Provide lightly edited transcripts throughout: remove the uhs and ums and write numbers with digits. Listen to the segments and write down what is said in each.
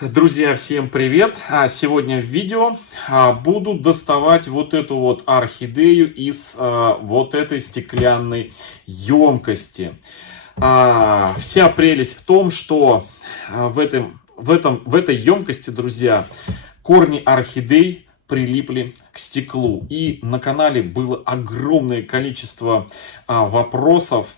Друзья, всем привет! Сегодня в видео буду доставать вот эту вот орхидею из вот этой стеклянной емкости. Вся прелесть в том, что в этой емкости, друзья, корни орхидей прилипли к стеклу. И на канале было огромное количество вопросов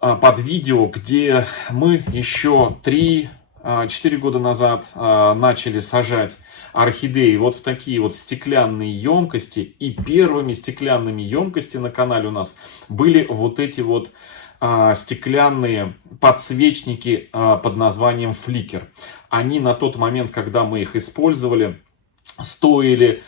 под видео, где мы еще 4 года назад начали сажать орхидеи вот в такие вот стеклянные емкости. И первыми стеклянными емкостями на канале у нас были вот эти вот стеклянные подсвечники под названием Flicker. Они на тот момент, когда мы их использовали, стоили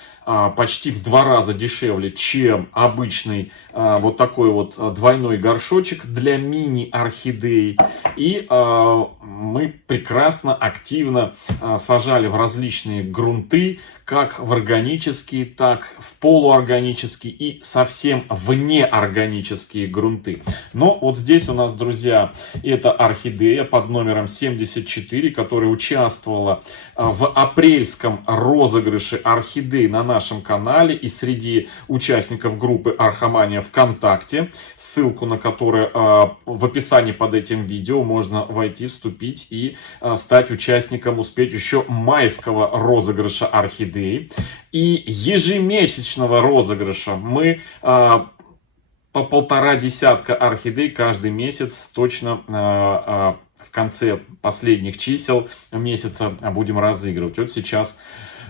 почти в 2 раза дешевле, чем обычный вот такой вот двойной горшочек для мини-орхидей. И мы прекрасно, активно сажали в различные грунты, как в органические, так в полуорганические и совсем внеорганические грунты. Но вот здесь у нас, друзья, это орхидея под номером 74, которая участвовала в апрельском розыгрыше орхидей на нашем канале и среди участников группы Архамания ВКонтакте, ссылку на которую в описании под этим видео можно войти, вступить и стать участником, успеть еще майского розыгрыша орхидей и ежемесячного розыгрыша. Мы по 1,5 десятка орхидей каждый месяц точно в конце последних чисел месяца будем разыгрывать. Вот сейчас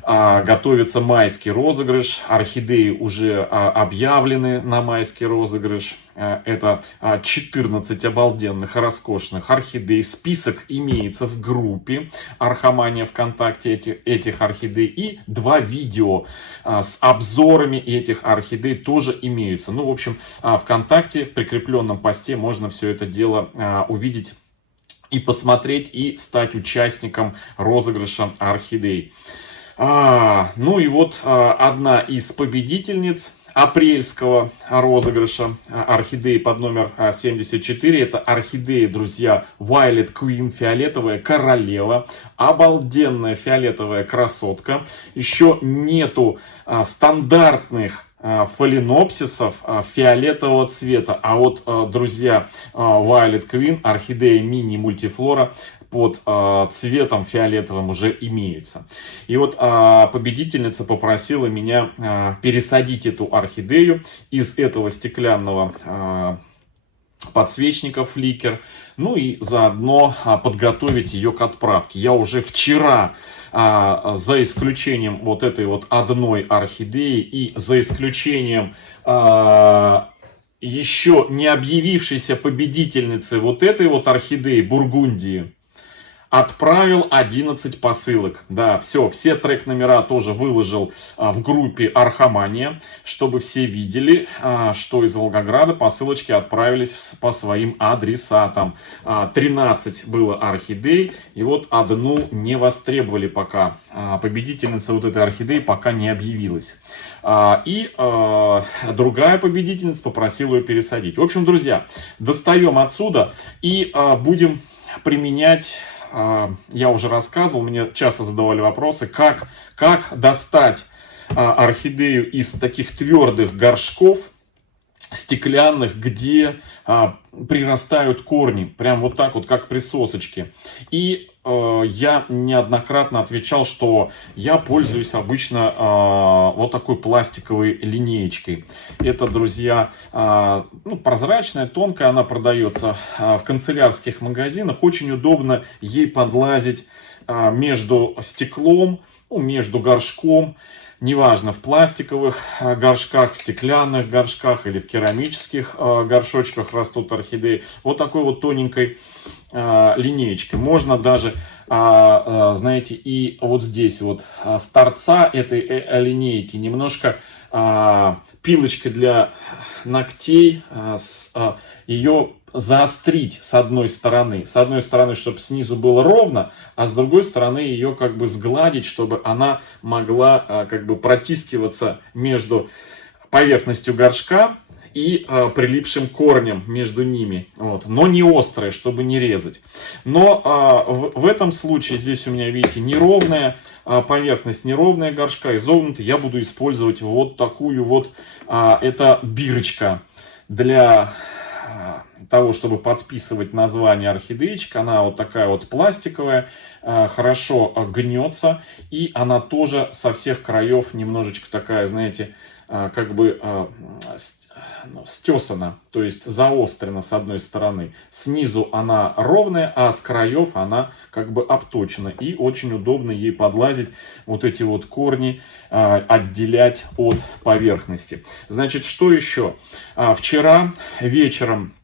готовится майский розыгрыш. Орхидеи уже объявлены на майский розыгрыш. Это 14 обалденных, роскошных орхидей. Список имеется в группе Архамания ВКонтакте этих орхидей. И 2 видео с обзорами этих орхидей тоже имеются. Ну, в общем, ВКонтакте в прикрепленном посте можно все это дело увидеть и посмотреть, и стать участником розыгрыша орхидей. Ну и вот одна из победительниц апрельского розыгрыша орхидеи под номер 74. Это орхидеи, друзья, Violet Queen, фиолетовая королева. Обалденная фиолетовая красотка. Еще нету стандартных фаленопсисов фиолетового цвета. А вот, друзья, Violet Queen, орхидея мини-мультифлора, под цветом фиолетовым уже имеются. И вот победительница попросила меня пересадить эту орхидею из этого стеклянного подсвечника Flicker, ну и заодно подготовить ее к отправке. Я уже вчера, за исключением вот этой вот одной орхидеи и за исключением еще не объявившейся победительницы вот этой вот орхидеи Бургундии, отправил 11 посылок. Да, все трек-номера тоже выложил в группе Архамания, чтобы все видели, что из Волгограда посылочки отправились по своим адресатам. 13 было орхидей, и вот одну не востребовали пока. Победительница вот этой орхидеи пока не объявилась. И другая победительница попросила ее пересадить. В общем, друзья, достаем отсюда и будем применять. Я уже рассказывал, мне часто задавали вопросы, как достать орхидею из таких твердых горшков стеклянных, где прирастают корни, прям вот так вот, как присосочки. И я неоднократно отвечал, что я пользуюсь обычно вот такой пластиковой линеечкой. Это, друзья, прозрачная, тонкая, она продается в канцелярских магазинах. Очень удобно ей подлазить между стеклом, между горшком. Неважно, в пластиковых горшках, в стеклянных горшках или в керамических горшочках растут орхидеи. Вот такой вот тоненькой линеечкой. Можно даже, знаете, и вот здесь вот с торца этой линейки немножко пилочкой для ногтей ее заострить с одной стороны. С одной стороны, чтобы снизу было ровно, а с другой стороны ее как бы сгладить, чтобы она могла как бы протискиваться между поверхностью горшка и прилипшим корнем между ними. Вот. Но не острое, чтобы не резать. Но в этом случае здесь у меня, видите, неровная поверхность, неровная горшка, изогнутая. Я буду использовать вот такую вот, это бирочка для того, чтобы подписывать название орхидеечек. Она вот такая вот пластиковая, хорошо гнется, и она тоже со всех краев немножечко такая, знаете, как бы стесана, то есть заострена с одной стороны. Снизу она ровная, а с краев она как бы обточена. И очень удобно ей подлазить, вот эти вот корни отделять от поверхности. Значит, что еще? Вчера вечером,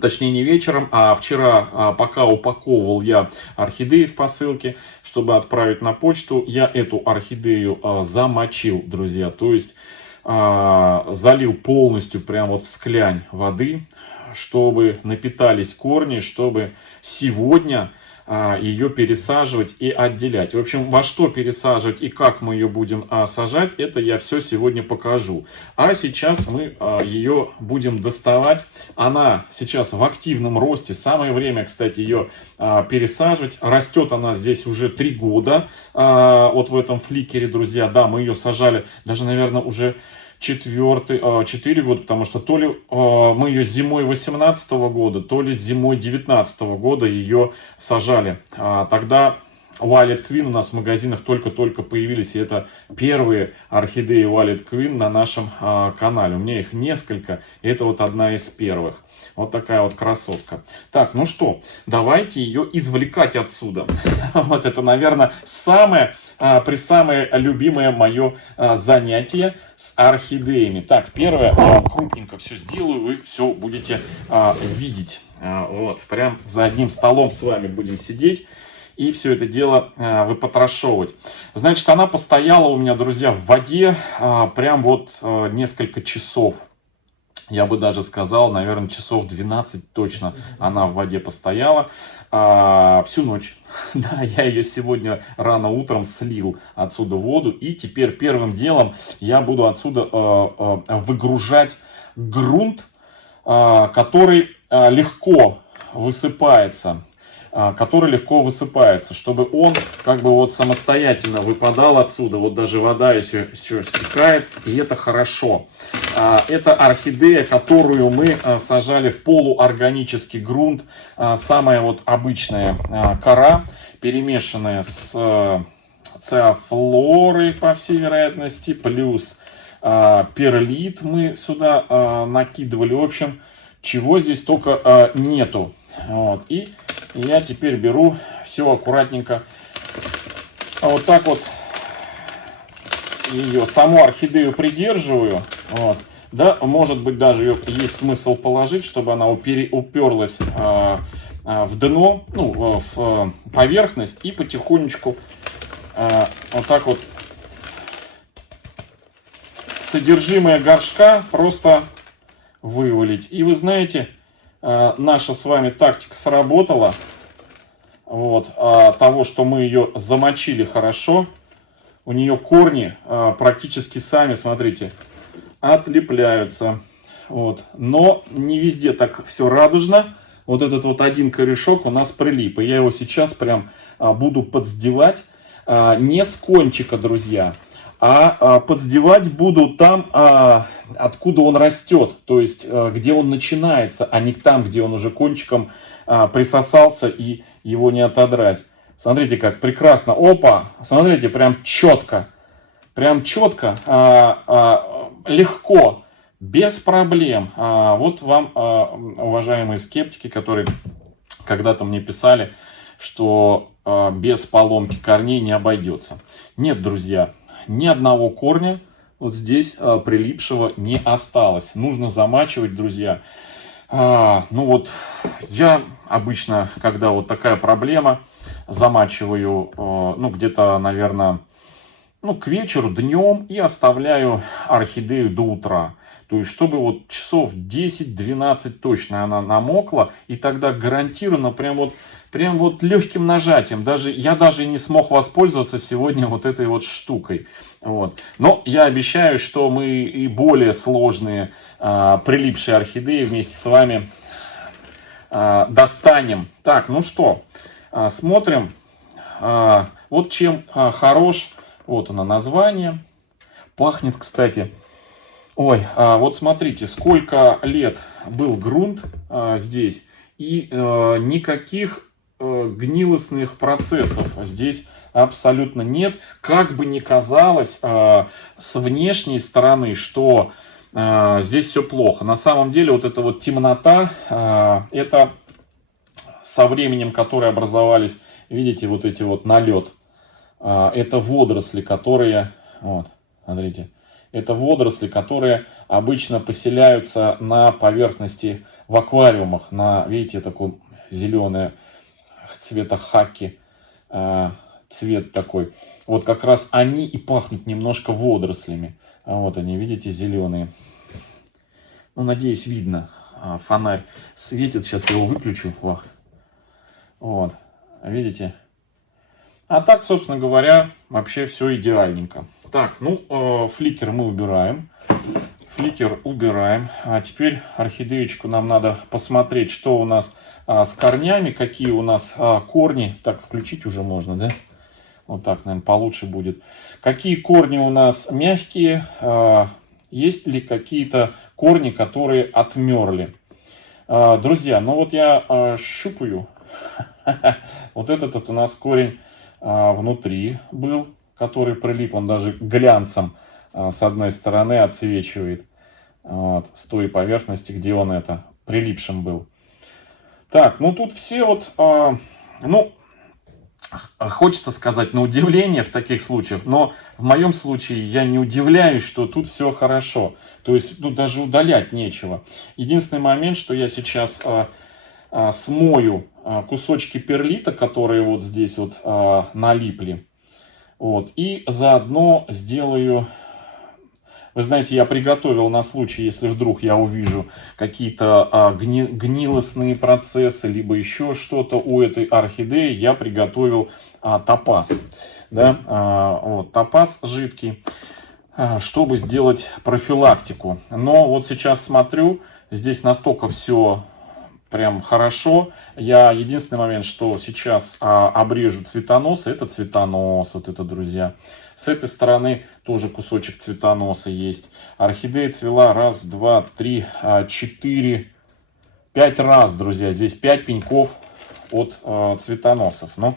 точнее не вечером, а вчера, пока упаковывал я орхидеи в посылке, чтобы отправить на почту, я эту орхидею замочил, друзья. То есть залил полностью прям вот в склянь воды, чтобы напитались корни, чтобы сегодня ее пересаживать и отделять. В общем, во что пересаживать и как мы ее будем сажать, это я все сегодня покажу. А сейчас мы ее будем доставать. Она сейчас в активном росте. Самое время, кстати, ее пересаживать. Растет она здесь уже 3 года. Вот в этом фликере, друзья. Да, мы ее сажали даже, наверное, уже 4 года, потому что то ли мы ее зимой 2018 года, то ли зимой 2019 года ее сажали. Тогда Violet Queen у нас в магазинах только-только появились, и это первые орхидеи Violet Queen на нашем канале. У меня их несколько, и это вот одна из первых. Вот такая вот красотка. Так, ну что, давайте ее извлекать отсюда. Вот это, наверное, самое любимое мое занятие с орхидеями. Так, первое, я вам крупненько все сделаю, вы все будете видеть. Вот, прям за одним столом с вами будем сидеть и все это дело выпотрошевывать. Значит, она постояла у меня, друзья, в воде прям вот несколько часов. Я бы даже сказал, наверное, часов 12 точно она в воде постояла. Всю ночь. Да, я ее сегодня рано утром слил отсюда воду. И теперь первым делом я буду отсюда выгружать грунт, который легко высыпается. Чтобы он как бы вот самостоятельно выпадал отсюда. Вот даже вода еще стекает, и это хорошо. Это орхидея, которую мы сажали в полуорганический грунт. Самая вот обычная кора, перемешанная с циафлорой, по всей вероятности, плюс перлит мы сюда накидывали. В общем, чего здесь только нету. Вот. И я теперь беру все аккуратненько, вот так вот ее, саму орхидею придерживаю. Вот. Да, может быть, даже ее есть смысл положить, чтобы она уперлась в дно, ну, в поверхность, и потихонечку вот так вот содержимое горшка просто вывалить. И вы знаете, наша с вами тактика сработала. Вот, того, что мы ее замочили хорошо. У нее корни практически сами, смотрите, отлепляются. Вот. Но не везде так все радужно. Вот этот вот один корешок у нас прилип. И я его сейчас прям буду подсдевать. Не с кончика, друзья, а подсдевать буду там, откуда он растет. То есть, где он начинается, а не там, где он уже кончиком присосался и его не отодрать. Смотрите, как прекрасно. Опа! Смотрите, прям четко. Прям четко, легко, без проблем. Вот вам, уважаемые скептики, которые когда-то мне писали, что без поломки корней не обойдется. Нет, друзья, ни одного корня вот здесь прилипшего не осталось. Нужно замачивать, друзья. Ну вот, я обычно, когда вот такая проблема, замачиваю, ну где-то, наверное, ну, к вечеру, днем и оставляю орхидею до утра. То есть, чтобы вот часов 10-12 точно она намокла, и тогда гарантированно прям вот легким нажатием, я даже не смог воспользоваться сегодня вот этой вот штукой. Вот. Но я обещаю, что мы и более сложные прилипшие орхидеи вместе с вами достанем. Так, ну что, смотрим. Вот чем хорош. Вот оно название. Пахнет, кстати. Ой, вот смотрите, сколько лет был грунт здесь. И никаких гнилостных процессов здесь абсолютно нет. Как бы ни казалось с внешней стороны, что здесь все плохо. На самом деле вот эта вот темнота, это со временем, которые образовались, видите, вот эти вот налет. Это водоросли, которые, вот, смотрите, это водоросли, которые обычно поселяются на поверхности в аквариумах, видите, такой зеленый цвета хаки, цвет такой. Вот как раз они и пахнут немножко водорослями. Вот они, видите, зеленые. Ну, надеюсь, видно. Фонарь светит, сейчас я его выключу. Вот, видите? А так, собственно говоря, вообще все идеальненько. Так, ну, фликер мы убираем. Фликер убираем. А теперь орхидеечку нам надо посмотреть, что у нас с корнями, какие у нас корни. Так, включить уже можно, да? Вот так, наверное, получше будет. Какие корни у нас мягкие? Есть ли какие-то корни, которые отмерли? Друзья, ну вот я щупаю. Вот этот вот у нас корень внутри был, который прилип, он даже глянцем с одной стороны отсвечивает, вот, с той поверхности, где он прилипшим был. Так, ну тут все вот, ну, хочется сказать на удивление в таких случаях, но в моем случае я не удивляюсь, что тут все хорошо. То есть, ну, даже удалять нечего. Единственный момент, что я сейчас смою кусочки перлита, которые вот здесь вот налипли. Вот, и заодно сделаю, вы знаете, я приготовил на случай, если вдруг я увижу какие-то гнилостные процессы, либо еще что-то у этой орхидеи, я приготовил топаз. Да? Вот, топаз жидкий, чтобы сделать профилактику. Но вот сейчас смотрю, здесь настолько все прям хорошо. Я единственный момент, что сейчас обрежу цветоносы. Это цветонос, вот это, друзья. С этой стороны тоже кусочек цветоноса есть. Орхидея цвела раз, два, три, 4, 5 раз, друзья. Здесь 5 пеньков от цветоносов. Но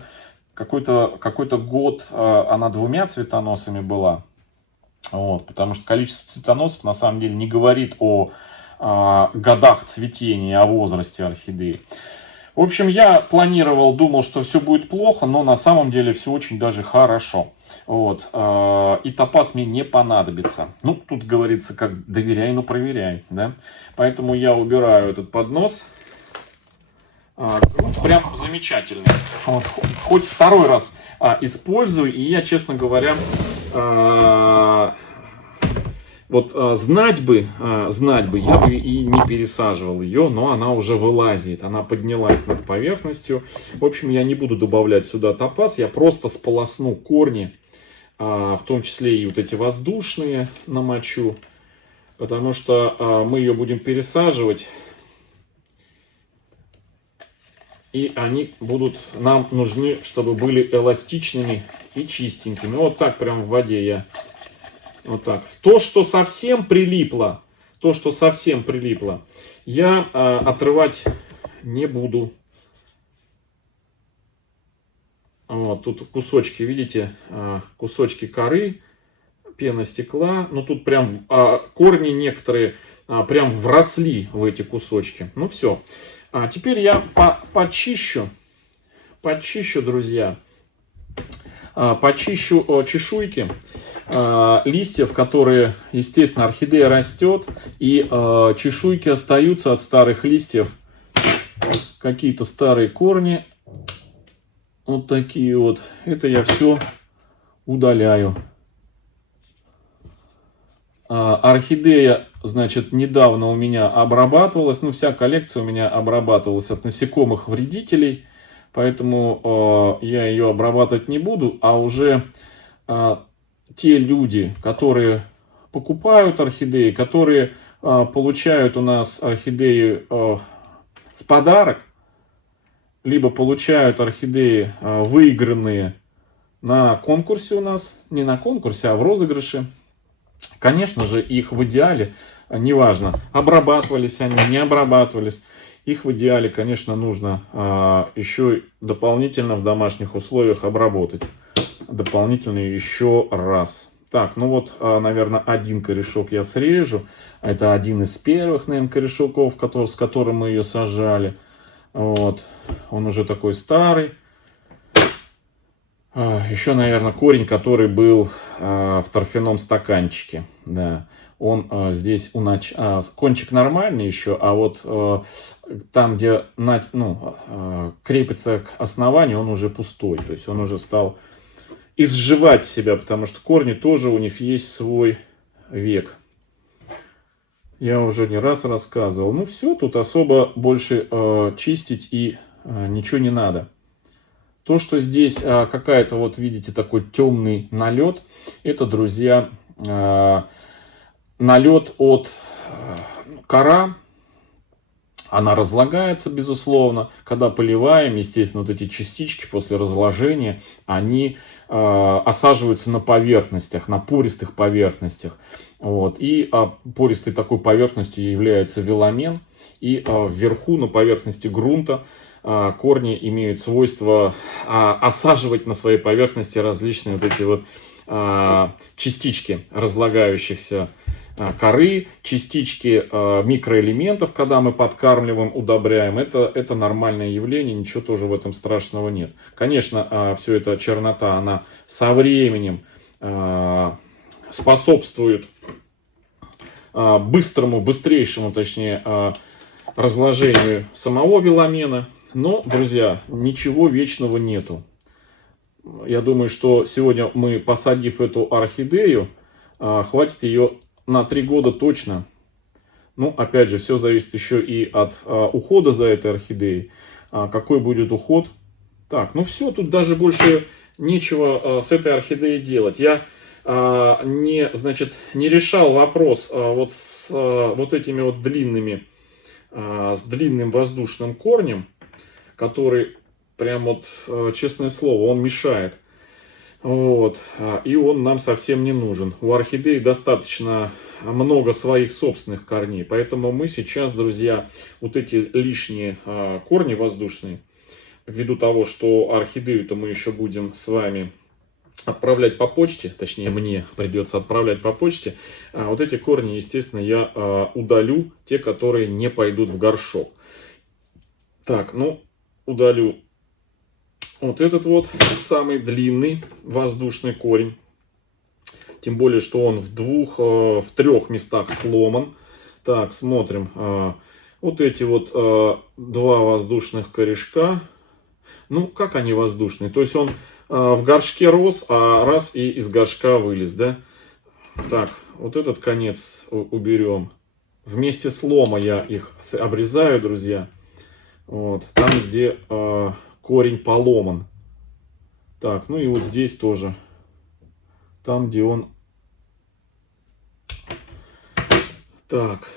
какой-то год она 2 цветоносами была. Вот, потому что количество цветоносов на самом деле не говорит о годах цветения, о возрасте орхидеи. В общем, я думал, что все будет плохо, но на самом деле все очень даже хорошо. Вот. И топаз мне не понадобится. Ну, тут говорится, как доверяй, но проверяй. Да? Поэтому я убираю этот поднос. Прям замечательный. Вот. Хоть второй раз использую, и я, честно говоря, вот знать бы, я бы и не пересаживал ее, но она уже вылазит, она поднялась над поверхностью. В общем, я не буду добавлять сюда топаз, я просто сполосну корни, в том числе и вот эти воздушные намочу, потому что мы ее будем пересаживать, и они будут нам нужны, чтобы были эластичными и чистенькими. Вот так прям в воде я. Вот так. То, что совсем прилипло, я отрывать не буду. Вот, тут кусочки, видите, кусочки коры, пена стекла. Но тут прям корни некоторые прям вросли в эти кусочки. Ну все. Теперь я почищу, друзья. Почищу чешуйки листьев, которые, естественно, орхидея растет, и чешуйки остаются от старых листьев, какие-то старые корни, вот такие вот. Это я все удаляю. Орхидея, значит, недавно у меня обрабатывалась. Ну, вся коллекция у меня обрабатывалась от насекомых вредителей. Поэтому я ее обрабатывать не буду. А уже те люди, которые покупают орхидеи, которые получают у нас орхидеи в подарок, либо получают орхидеи, выигранные на конкурсе у нас, не на конкурсе, а в розыгрыше. Конечно же, их в идеале, неважно, обрабатывались они, не обрабатывались, их в идеале, конечно, нужно еще дополнительно в домашних условиях обработать. Дополнительно еще раз. Так, ну вот, наверное, один корешок я срежу. Это один из первых, наверное, корешков, с которым мы ее сажали. Вот. Он уже такой старый. Еще, наверное, корень, который был в торфяном стаканчике. Да. Он здесь кончик нормальный еще, а вот там, где крепится к основанию, он уже пустой. То есть он уже стал изживать себя, потому что корни тоже у них есть свой век. Я уже не раз рассказывал. Ну все, тут особо больше чистить и ничего не надо. То, что здесь какая-то, вот видите, такой темный налет, это, друзья, налет от кора. Она разлагается, безусловно. Когда поливаем, естественно, вот эти частички после разложения, они осаживаются на поверхностях, на пористых поверхностях. Вот. И пористой такой поверхностью является веломен. И вверху, на поверхности грунта, корни имеют свойство осаживать на своей поверхности различные вот эти вот частички разлагающихся коры, частички микроэлементов, когда мы подкармливаем, удобряем. Это нормальное явление, ничего тоже в этом страшного нет. Конечно, все это чернота, она со временем способствует быстрейшему, точнее, разложению самого веломена. Но, друзья, ничего вечного нету. Я думаю, что сегодня мы, посадив эту орхидею, хватит ее на 3 года точно. Ну, опять же, все зависит еще и от ухода за этой орхидеей. Какой будет уход. Так, ну все, тут даже больше нечего с этой орхидеей делать. Я не решал вопрос вот с вот этими вот длинными, с длинным воздушным корнем, который, прям вот, честное слово, он мешает. Вот. И он нам совсем не нужен. У орхидеи достаточно много своих собственных корней. Поэтому мы сейчас, друзья, вот эти лишние корни воздушные, ввиду того, что орхидею-то мы еще будем с вами отправлять по почте, точнее мне придется отправлять по почте, вот эти корни, естественно, я удалю, те, которые не пойдут в горшок. Так, ну, удалю вот этот вот самый длинный воздушный корень. Тем более, что он в 3 местах сломан. Так, смотрим. Вот эти вот 2 воздушных корешка. Ну, как они воздушные? То есть он в горшке рос, а раз и из горшка вылез, да? Так, вот этот конец уберем. Вместе с лома я их обрезаю, друзья. Вот, там, где корень поломан. Так, ну и вот здесь тоже. Там, где он... Так.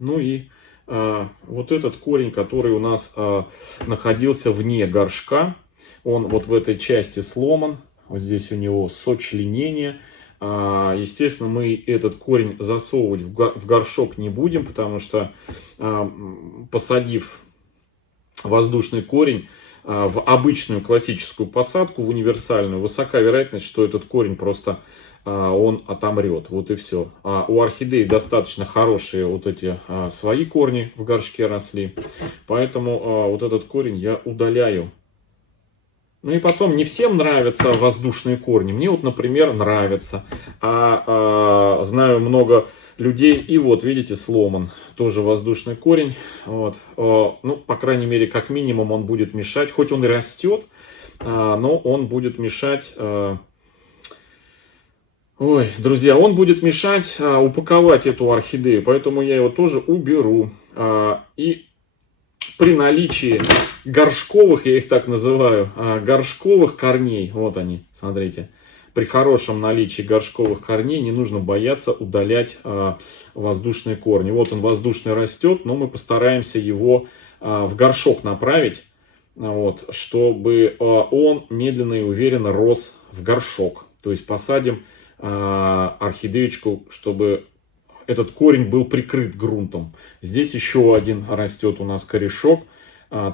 Ну и вот этот корень, который у нас находился вне горшка. Он вот в этой части сломан. Вот здесь у него сочленение. Естественно, мы этот корень засовывать в горшок не будем, потому что, посадив воздушный корень в обычную классическую посадку, в универсальную, высока вероятность, что этот корень просто он отомрет. Вот и все. У орхидеи достаточно хорошие вот эти свои корни в горшке росли. Поэтому вот этот корень я удаляю. Ну и потом, не всем нравятся воздушные корни. Мне вот, например, нравятся. Знаю много людей. И вот, видите, сломан. Тоже воздушный корень. Вот. Ну, по крайней мере, как минимум он будет мешать. Хоть он и растет, но он будет мешать Ой, друзья, он будет мешать упаковать эту орхидею, поэтому я его тоже уберу. И при наличии горшковых, я их так называю, горшковых корней, вот они, смотрите, при хорошем наличии горшковых корней не нужно бояться удалять воздушные корни. Вот он воздушный растет, но мы постараемся его в горшок направить, вот, чтобы он медленно и уверенно рос в горшок. То есть посадим орхидеечку, чтобы этот корень был прикрыт грунтом. Здесь еще один растет у нас корешок.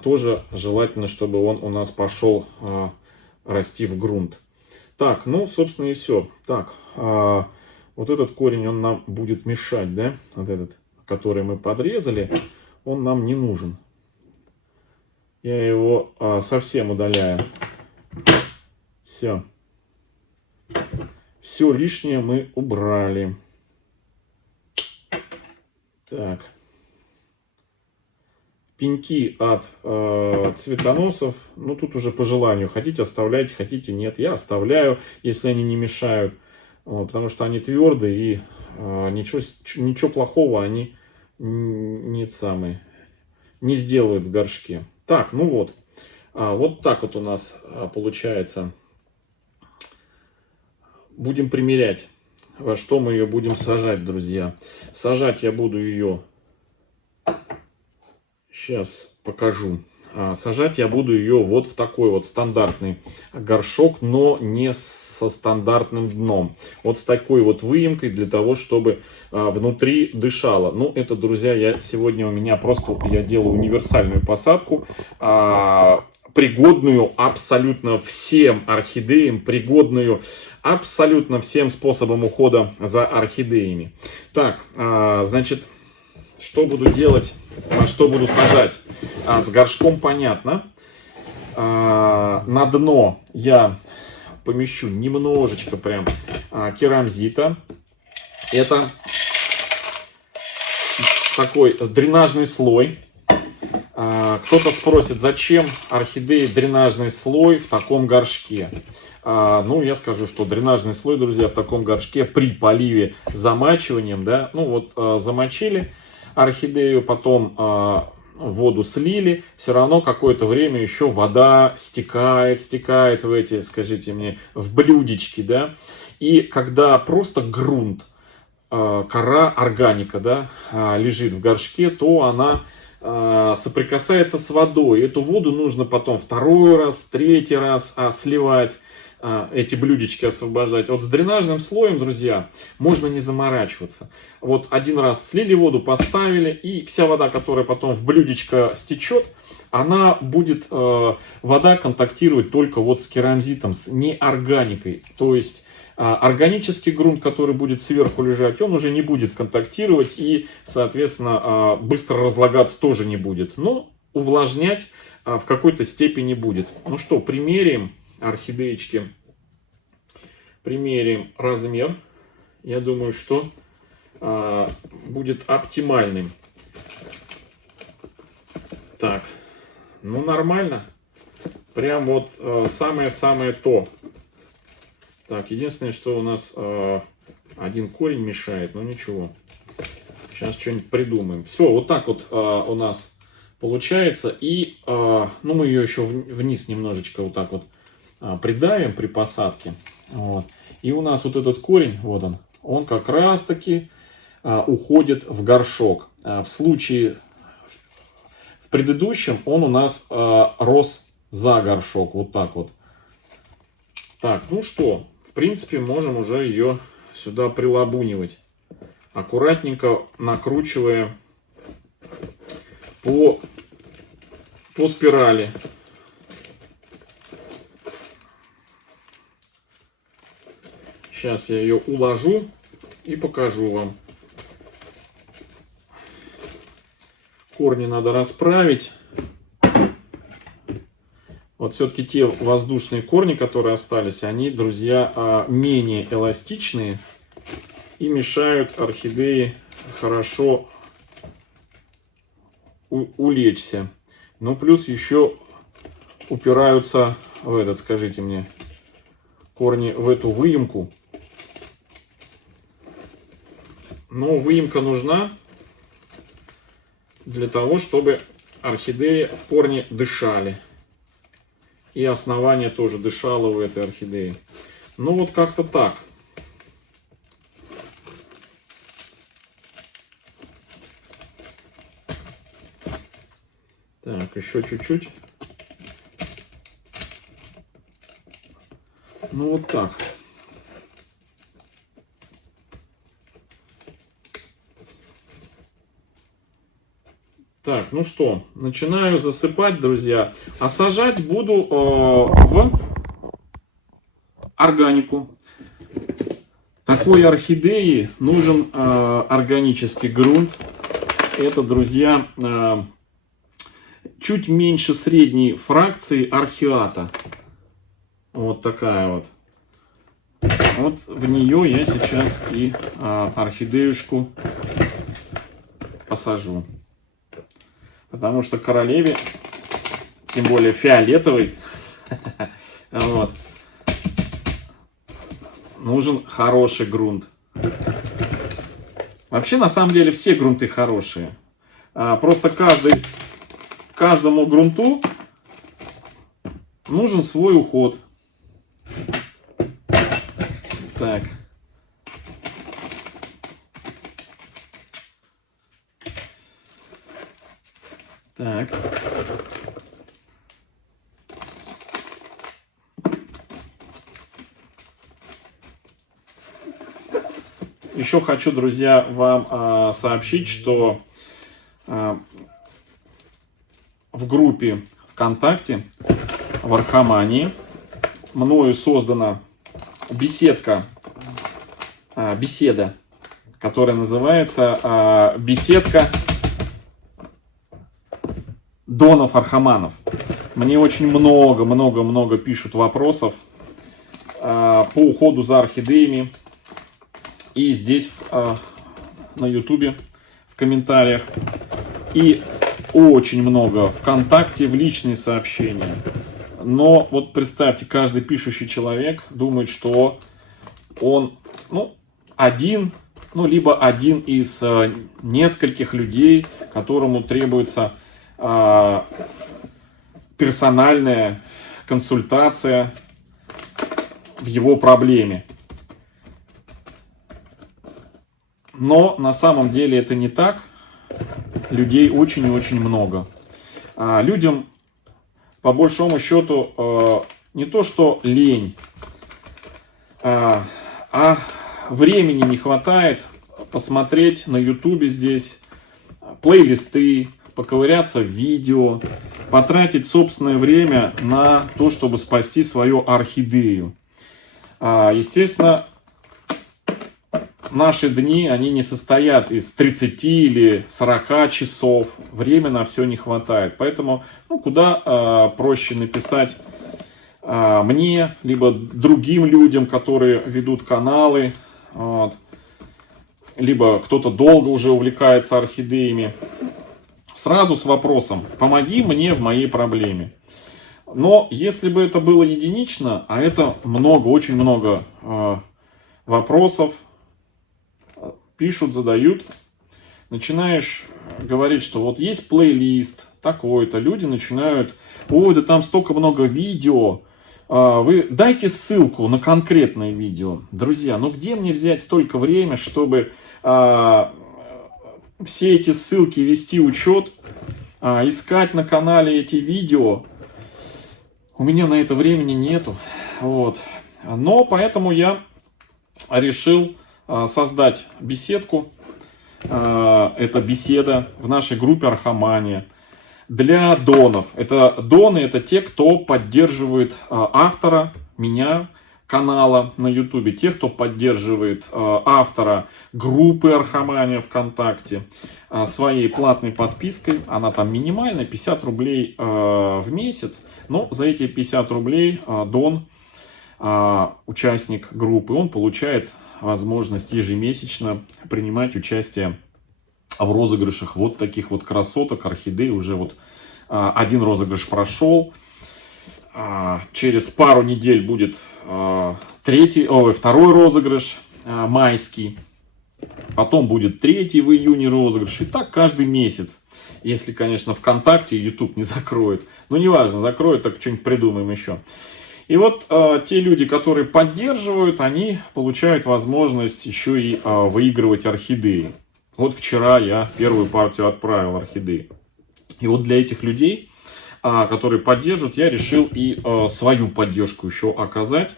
Тоже желательно, чтобы он у нас пошел расти в грунт. Так, ну, собственно, и все. Так, вот этот корень, он нам будет мешать, да? Вот этот, который мы подрезали, он нам не нужен. Я его совсем удаляю. Все. Все лишнее мы убрали. Так. Пеньки от цветоносов, ну тут уже по желанию. Хотите оставляйте, хотите нет. Я оставляю, если они не мешают. Потому что они твердые и ничего плохого они не сделают в горшке. Так, ну вот. Вот так вот у нас получается. Будем примерять, во что мы ее будем сажать, друзья. Сажать я буду ее... Сейчас покажу. Сажать я буду ее вот в такой вот стандартный горшок, но не со стандартным дном. Вот с такой вот выемкой для того, чтобы внутри дышало. Ну, это, друзья, сегодня у меня просто, я делаю универсальную посадку, пригодную абсолютно всем орхидеям, пригодную абсолютно всем способам ухода за орхидеями. Так, значит, что буду делать? Что буду сажать? С горшком понятно. На дно я помещу немножечко прям керамзита. Это такой дренажный слой. Кто-то спросит, зачем орхидеи дренажный слой в таком горшке? Ну, я скажу, что дренажный слой, друзья, в таком горшке при поливе замачиванием, да, ну вот замочили орхидею, потом воду слили, все равно какое-то время еще вода стекает в эти, скажите мне, в блюдечки, да, и когда просто грунт, кора, органика, да, лежит в горшке, то она соприкасается с водой. Эту воду нужно потом второй раз, третий раз сливать, эти блюдечки освобождать. Вот с дренажным слоем, друзья, можно не заморачиваться. Вот один раз слили воду, поставили, и вся вода, которая потом в блюдечко стечет, она будет, вода контактировать только вот с керамзитом, с неорганикой. То есть органический грунт, который будет сверху лежать, он уже не будет контактировать и, соответственно, быстро разлагаться тоже не будет. Но увлажнять в какой-то степени будет. Ну что, примерим орхидеечки, примерим размер. Я думаю, что будет оптимальным. Так, ну нормально. Прям вот самое-самое то. Так, единственное, что у нас один корень мешает, но ничего. Сейчас что-нибудь придумаем. Все, вот так вот у нас получается. И ну, мы ее еще вниз немножечко вот так вот придавим при посадке. Вот. И у нас вот этот корень, вот он как раз таки уходит в горшок. В случае, в предыдущем он у нас рос за горшок, вот так вот. Так, ну что, в принципе, можем уже ее сюда прилабунивать. Аккуратненько накручивая по спирали. Сейчас я ее уложу и покажу вам. Корни надо расправить. Вот все-таки те воздушные корни, которые остались, они, друзья, менее эластичные и мешают орхидее хорошо улечься. Ну, плюс еще упираются в этот, скажите мне, корни в эту выемку. Но выемка нужна для того, чтобы орхидеи, корни дышали. И основание тоже дышало у этой орхидеи. Ну вот как-то так. Так, еще чуть-чуть. Ну вот так. Так, ну что, начинаю засыпать, друзья. А сажать буду в органику. Такой орхидеи нужен органический грунт. Это, друзья, чуть меньше средней фракции архиата. Вот такая вот. Вот в нее я сейчас и орхидеюшку посажу. Потому что королеве, тем более фиолетовый, вот, нужен хороший грунт. Вообще, на самом деле, все грунты хорошие. Просто каждому грунту нужен свой уход. Так. Так. Еще хочу, друзья, вам сообщить, что в группе ВКонтакте в Архамании мною создана беседа, которая называется «Беседка Донов Архаманов». Мне очень много пишут вопросов по уходу за орхидеями. И здесь на ютубе в комментариях. И очень много ВКонтакте в личные сообщения. Но вот представьте, каждый пишущий человек думает, что он один, либо один из нескольких людей, которому требуется персональная консультация в его проблеме. Но на самом деле это не так. Людей очень и очень много. Людям, по большому счету, не то что лень, а времени не хватает посмотреть на ютубе здесь плейлисты, поковыряться в видео, потратить собственное время на то, чтобы спасти свою орхидею. Естественно, наши дни, они не состоят из 30 или 40 часов. Времени на все не хватает. Поэтому, куда проще написать мне, либо другим людям, которые ведут каналы, вот, либо кто-то долго уже увлекается орхидеями, сразу с вопросом: помоги мне в моей проблеме. Но если бы это было единично, а это очень много вопросов, пишут, задают, начинаешь говорить, что вот есть плейлист такой-то, люди начинают: ой, да там столько много видео, вы дайте ссылку на конкретное видео. Друзья, где мне взять столько времени, чтобы все эти ссылки вести учет, искать на канале эти видео? У меня на это времени нету. Вот. Но поэтому я решил создать беседку. Это беседа в нашей группе Архамания для донов. Это доны, это те, кто поддерживает автора, меня, канала на ютубе, те, кто поддерживает автора группы Архамания ВКонтакте своей платной подпиской. Она там минимальная, 50 рублей в месяц. Но за эти 50 рублей дон, участник группы, он получает возможность ежемесячно принимать участие в розыгрышах вот таких вот красоток, орхидей. Уже вот один розыгрыш прошел. Через пару недель будет второй розыгрыш, майский. Потом будет 3 в июне розыгрыш. И так каждый месяц. Если, конечно, ВКонтакте YouTube не закроет. Но неважно, закроет, так что-нибудь придумаем еще. И вот те люди, которые поддерживают, они получают возможность еще и выигрывать орхидеи. Вот вчера я первую партию отправил орхидеи. И вот для этих людей, которые поддерживают, я решил и свою поддержку еще оказать.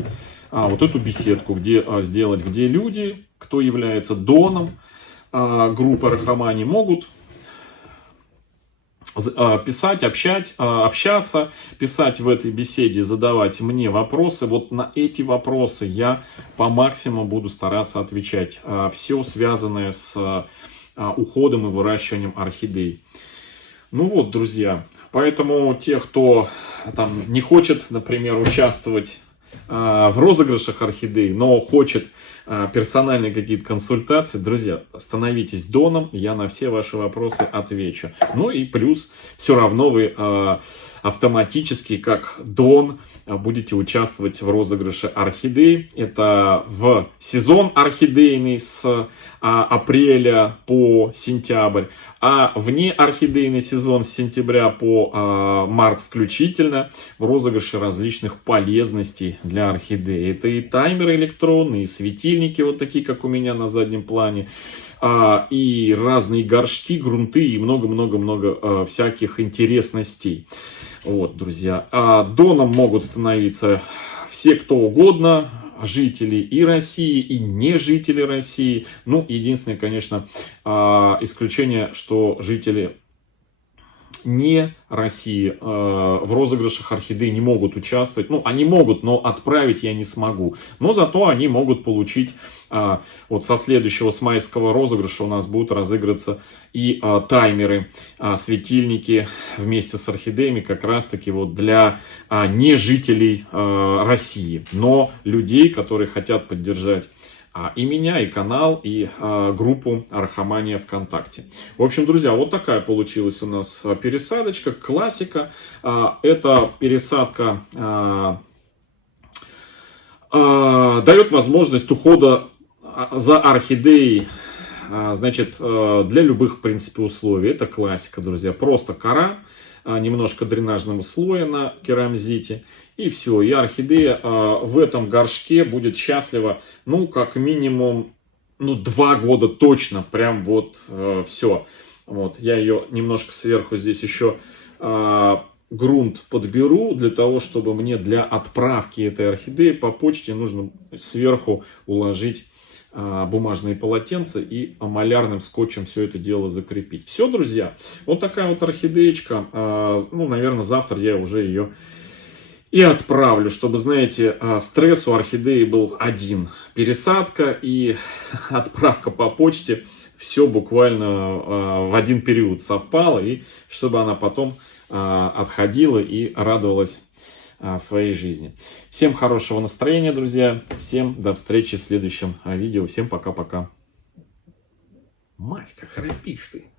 Вот эту беседку, где сделать, где люди, кто является доном группы Арахамании, могут писать, общаться, писать в этой беседе, задавать мне вопросы. Вот на эти вопросы я по максимуму буду стараться отвечать. Все связанное с уходом и выращиванием орхидей. Ну вот, друзья, поэтому те, кто там не хочет, например, участвовать в розыгрышах орхидей, но хочет персональные какие-то консультации, друзья, становитесь доном, я на все ваши вопросы отвечу. Ну и плюс, все равно вы автоматически, как дон, будете участвовать в розыгрыше орхидей. Это в сезон орхидейный с апреля по сентябрь, а вне орхидейный сезон с сентября по март включительно в розыгрыше различных полезностей для орхидеи. Это и таймеры электронные, и светильники вот такие, как у меня на заднем плане, и разные горшки, грунты и много-много-много всяких интересностей. Вот, друзья. Доном могут становиться все, кто угодно, жители и России, и не жители России. Ну, единственное, конечно, исключение, что жители не России в розыгрышах орхидей не могут участвовать. Ну, они могут, но отправить я не смогу. Но зато они могут получить, вот со следующего, с майского розыгрыша у нас будут разыгрываться и таймеры, светильники вместе с орхидеями, как раз таки вот для не жителей России, но людей, которые хотят поддержать и меня, и канал, и группу Арахамания ВКонтакте. В общем, друзья, вот такая получилась у нас пересадочка, классика. Эта пересадка дает возможность ухода за орхидеей, значит, для любых, в принципе, условий. Это классика, друзья. Просто кора, немножко дренажного слоя на керамзите. И все, и орхидея в этом горшке будет счастлива, ну, как минимум, 2 года точно, прям вот все. Вот, я ее немножко сверху здесь еще грунт подберу, для того, чтобы мне для отправки этой орхидеи по почте нужно сверху уложить бумажные полотенца и малярным скотчем все это дело закрепить. Все, друзья, вот такая вот орхидеечка. Ну, наверное, завтра я уже ее и отправлю, чтобы, знаете, стресс у орхидеи был один. Пересадка и отправка по почте. Все буквально в один период совпало. И чтобы она потом отходила и радовалась своей жизни. Всем хорошего настроения, друзья. Всем до встречи в следующем видео. Всем пока-пока. Маська, храпишь ты.